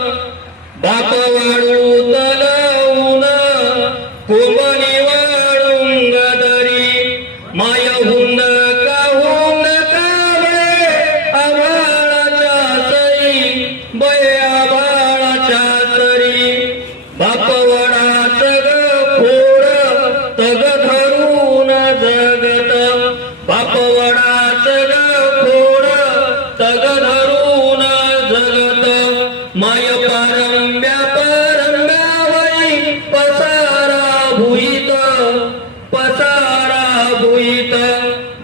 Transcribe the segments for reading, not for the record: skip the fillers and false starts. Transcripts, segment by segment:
बाप वाळू तलवून कोमली वाळुंग दरी माय हुंद काहुंद कावळे आभाळाच्या सई बया बाळाच्या सरी बाप वडाच ग फोड तग धरून जगत बाप वडाच ग फोड तग धरून जगत माय पारंब्या पारंब्यावरी पसारा भुईत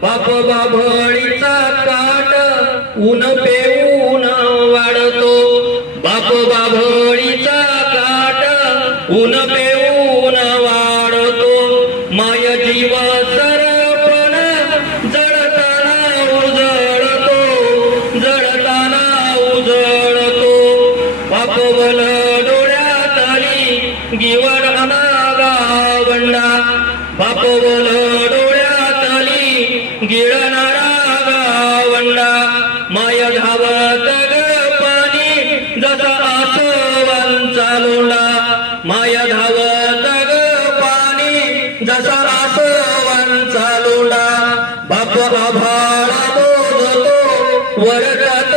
बाप बाभळीचा काट ऊन पेऊन वाढतो बाप बाभळीचा काट ऊन पेऊन वाढतो माय जीव सरपण जळताना उजळतो बाप बल डोळ्यातली गिवड गावंडा बाप बल डोळ्यातली गिळणारा गावंडा माय धावत ग पाणी जसा आसवांचा लोंढा माय धावत ग पाणी जसा आसवांचा लोंढा बाप आभाळा मोजतो वरकात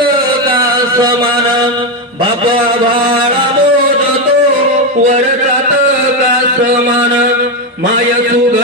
का समान बाप आभाळा मोजतो वरकात का समान माय सुग